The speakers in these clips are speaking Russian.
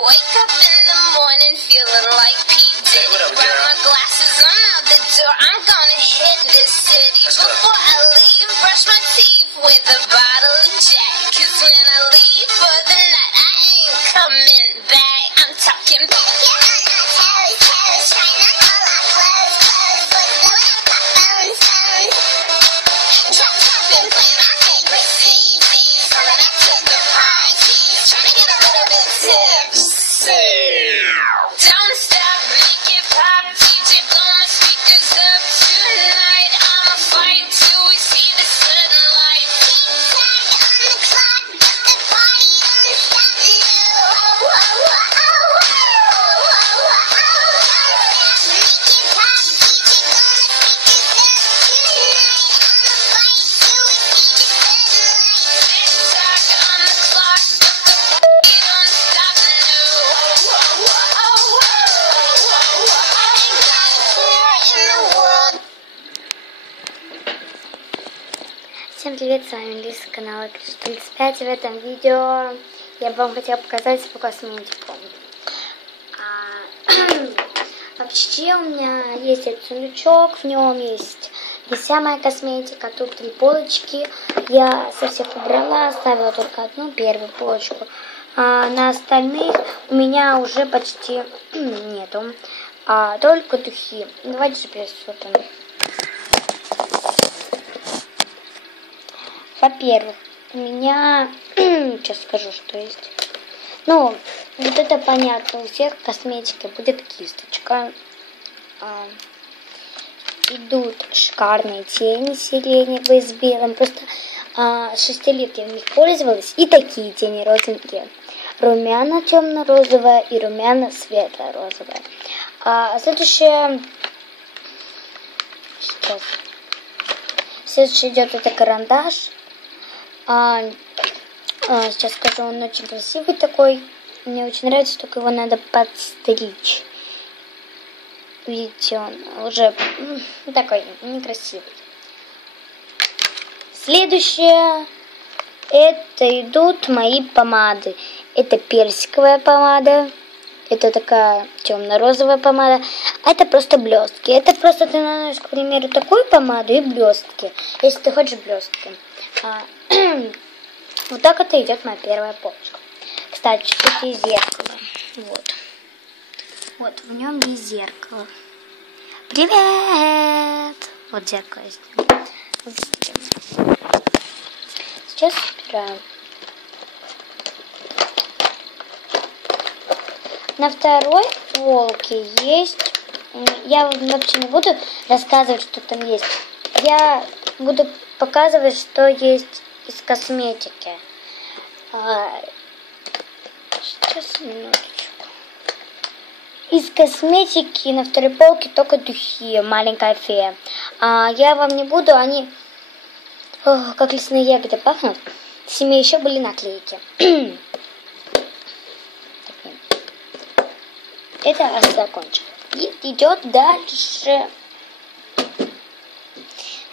Wake up in the morning feeling like P. Diddy. up, Grab girl? my glasses, I'm out the door. I'm gonna hit this city. Go. Before I leave, brush my teeth with a bottle of Jack. Cause when I leave for the night, I ain't coming back. I'm talking. Drop Всем привет, с вами Лиса, канала Криш 5 В этом видео я вам хотела показать свою косметику. А, Вообще у меня есть этот сундучок, в нем есть вся моя косметика, тут три полочки. Я со всех убрала, оставила только одну, первую полочку. А на остальных у меня уже почти нету. А, только духи. Давайте же пересмотрим. Во-первых, у меня... Сейчас скажу, что есть. Ну, вот это понятно. У всех косметики будет кисточка. А, идут шикарные тени сиреневые с белым. Просто а, 6 лет я в них пользовалась. И такие тени розовенькие. Румяна темно-розовая и румяна светло-розовая. А следующее... Сейчас. Следующий идет это карандаш. А, а, сейчас скажу, он очень красивый такой. Мне очень нравится, только его надо подстричь. Видите, он уже такой некрасивый. Следующее, это идут мои помады. Это персиковая помада. Это такая темно-розовая помада. А это просто блестки. Это просто ты наносишь, к примеру, такую помаду и блестки. Если ты хочешь блестки. Вот так это идет моя первая полочка. Кстати, тут есть зеркало. Вот. Вот, в нем есть зеркало. Привет! Вот зеркало. Сейчас убираем. На второй полке есть... Я вообще не буду рассказывать, что там есть. Я буду показывать, что есть из косметики. А, Сейчас, минуточку. Из косметики на второй полке только духи, маленькая фея. А я вам не буду, они ох, как лесные ягоды пахнут. С ними еще были наклейки. Это закончил. И идет дальше.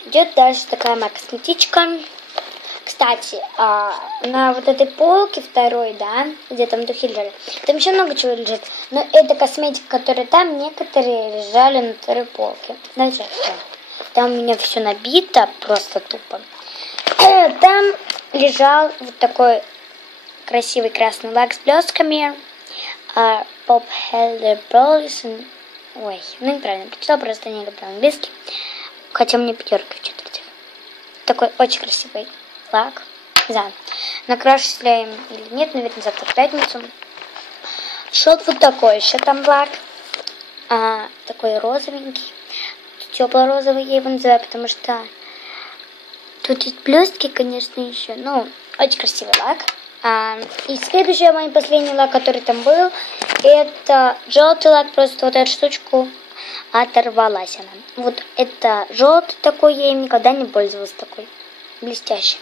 Идет дальше такая моя косметичка. Кстати, а, на вот этой полке второй, да, где там духи лежали, там еще много чего лежит. Но это косметика, которая там, некоторые лежали на второй полке. Знаете, что? Там у меня все набито, просто тупо. Там лежал вот такой красивый красный лак с блестками. Bob Helder Brolison. Ой, ну неправильно прочитала, просто не люблю английский. Хотя мне пятерка в четверти. Такой очень красивый лак. Не знаю, или нет, наверное, завтра в пятницу. Шот вот такой еще там лак. А, такой розовенький. Тепло-розовый я его называю, потому что тут есть блестки, конечно, еще. Ну, очень красивый лак. А, и следующий мой последний лак, который там был, это желтый лак, просто вот эту штучку оторвалась она. Вот это желтый такой, я им никогда не пользовалась такой, блестящий.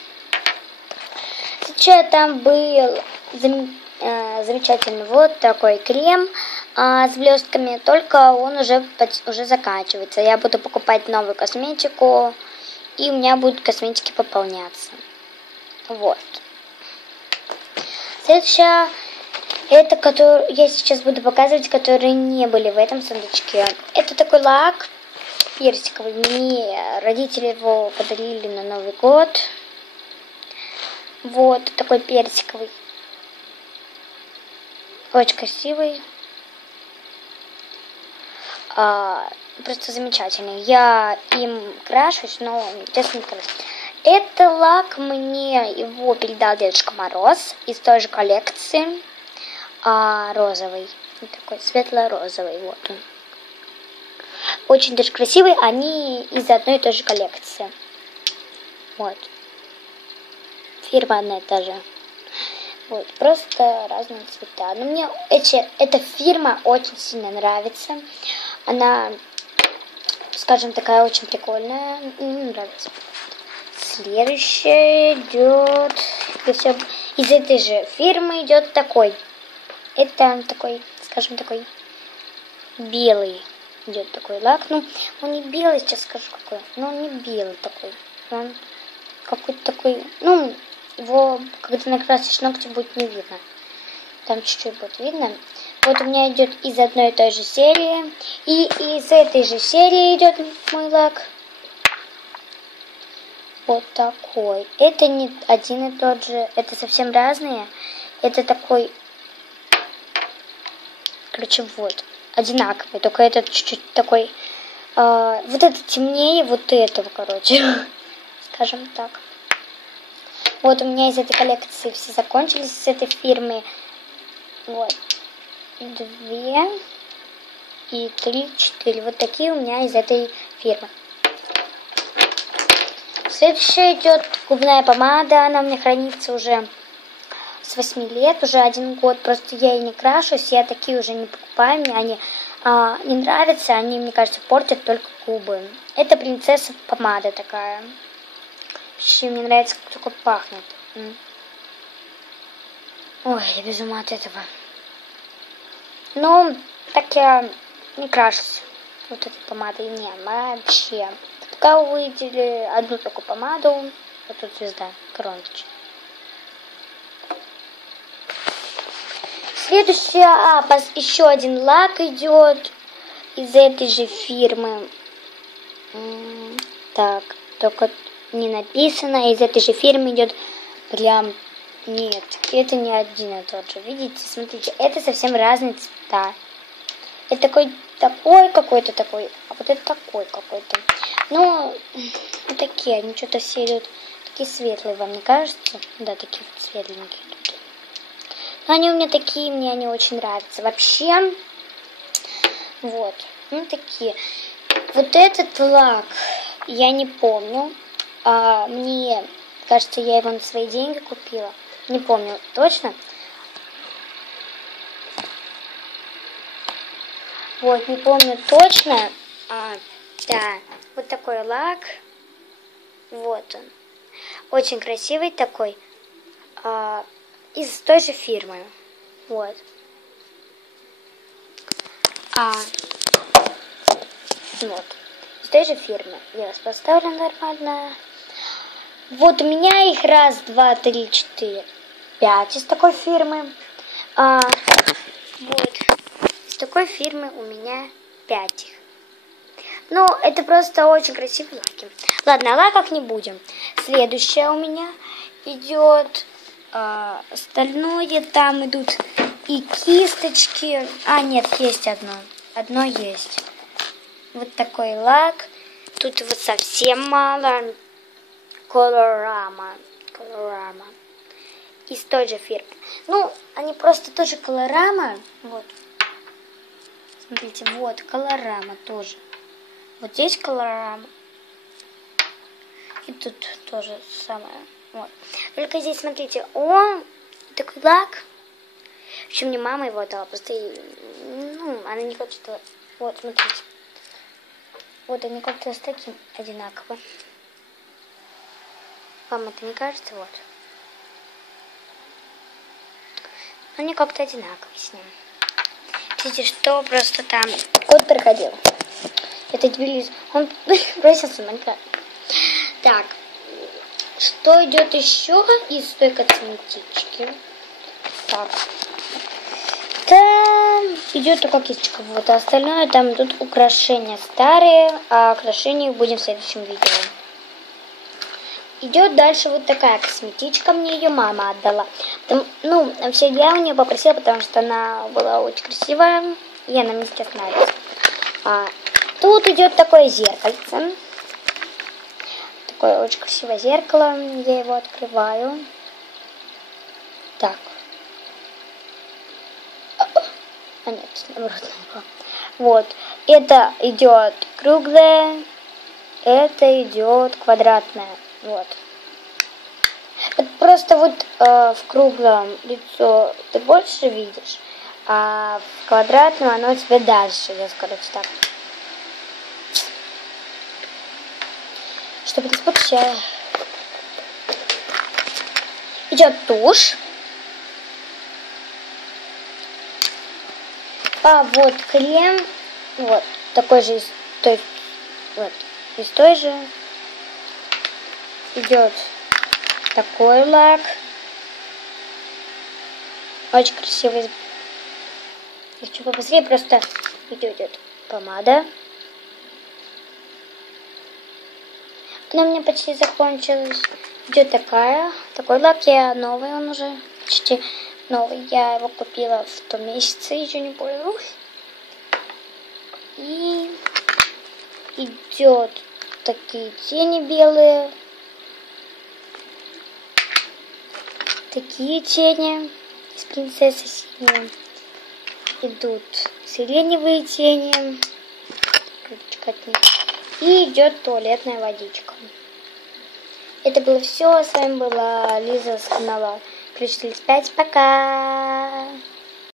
Сейчас там был зам- э, замечательный вот такой крем а, с блестками, только он уже, уже заканчивается. Я буду покупать новую косметику, и у меня будут косметики пополняться. Вот. Следующее Это, который я сейчас буду показывать, которые не были в этом сундучке. Это такой лак персиковый. Мне родители его подарили на Новый год. Вот такой персиковый. Очень красивый. А, просто замечательный. Я им крашусь, но честно не крашусь. Это лак мне его передал Дедушка Мороз из той же коллекции. А, розовый. Вот такой светло-розовый. Вот он. Очень даже красивый. Они из одной и той же коллекции. Вот. Фирма одна и та же. Вот, просто разные цвета. Но мне эти, эта фирма очень сильно нравится. Она, скажем, такая очень прикольная. Мне нравится. Следующая идет... Из этой же фирмы идет такой. Это такой, скажем, такой белый идет такой лак. Ну, он не белый, сейчас скажу какой. Но он не белый такой. Он какой-то такой, ну, его, когда накрасишь ногти, будет не видно. Там чуть-чуть будет видно. Вот у меня идет из одной и той же серии. И из этой же серии идет мой лак. Вот такой. Это не один и тот же. Это совсем разные. Это такой... Короче, вот. Одинаковый. Только этот чуть-чуть такой... Э, вот этот темнее вот этого, короче. Скажем так. Вот у меня из этой коллекции все закончились, с этой фирмы. Вот. Две и три, четыре. Вот такие у меня из этой фирмы. Следующая идет губная помада. Она у меня хранится уже с 8 лет, уже один год. Просто я и не крашусь, я такие уже не покупаю. Мне они а, не нравятся, они, мне кажется, портят только губы. Это принцесса помада такая. Вообще, мне нравится, как только пахнет. Ой, я без ума от этого. Ну, так я не крашусь вот этой помадой. Не, вообще. Пока увидели одну такую помаду, вот тут звезда, короночка. Следующая, а, еще один лак идет из этой же фирмы. Так, только не написано, из этой же фирмы идет прям... Нет, это не один и тот же. Видите, смотрите, это совсем разные цвета. Это такой такой какой-то такой, а вот это такой какой-то. Ну, такие, они что-то все идут такие светлые, вам не кажется? Да, такие вот светленькие тут. Но они у меня такие, мне они очень нравятся. Вообще, вот, ну такие. Вот этот лак, я не помню, а, мне кажется, я его на свои деньги купила. Не помню точно. Вот, не помню точно. А, да, вот такой лак. Вот он. Очень красивый такой. А, из той же фирмы. Вот. А, вот. Из той же фирмы. Я вас поставлю нормально. Вот у меня их раз, два, три, четыре, пять из такой фирмы. А, вот. Из такой фирмы у меня пять их. Ну, это просто очень красивые лаки. Ладно, о лаках не будем. Следующее у меня идет а, остальное. Там идут и кисточки. А, нет, есть одно. Одно есть. Вот такой лак. Тут его совсем мало. Colorama. Colorama. Из той же фирмы. Ну, они просто тоже Colorama. Вот. Смотрите, вот, Colorama тоже. Вот здесь Colorama. И тут тоже самое. Вот. Только здесь, смотрите, он такой лак. В общем, мне мама его дала, просто, ну, она не хочет. Вот, смотрите. Вот они как-то с таким одинаково. Вам это не кажется? Вот. Они как-то одинаковые с ним. Видите, что просто там кот проходил. Это Тбилис. Он бросился на. Так. Что идет еще из той косметички? Так. идет такая кисточка. Вот, а остальное там идут украшения старые, а украшения будем в следующем видео. Идет дальше вот такая косметичка, мне ее мама отдала. Там, ну, все я у нее попросила, потому что она была очень красивая, и она мне сейчас. А, тут идет такое зеркальце. Такое очень красивое зеркало, я его открываю. Так. А нет, наоборот, наоборот. Вот. Это идет круглое, это идет квадратное. Вот. Вот просто вот э, в круглом лицо ты больше видишь, а в квадратном оно у тебя дальше, я скажу так. Чтобы не спутать, я... Идет тушь. А вот крем, вот такой же из той, вот из той же идет такой лак. Очень красивый. Хочу побыстрее, просто идет, идет помада. Она у меня почти закончилась. Идет такая. Такой лак я новый, он уже почти новый. Я его купила в том месяце, еще не пользовалась. И идет такие тени белые. Такие тени из принцессы синие. Идут сиреневые тени. И идет туалетная водичка. Это было все. С вами была Лиза с канала Ключ 35. Пока!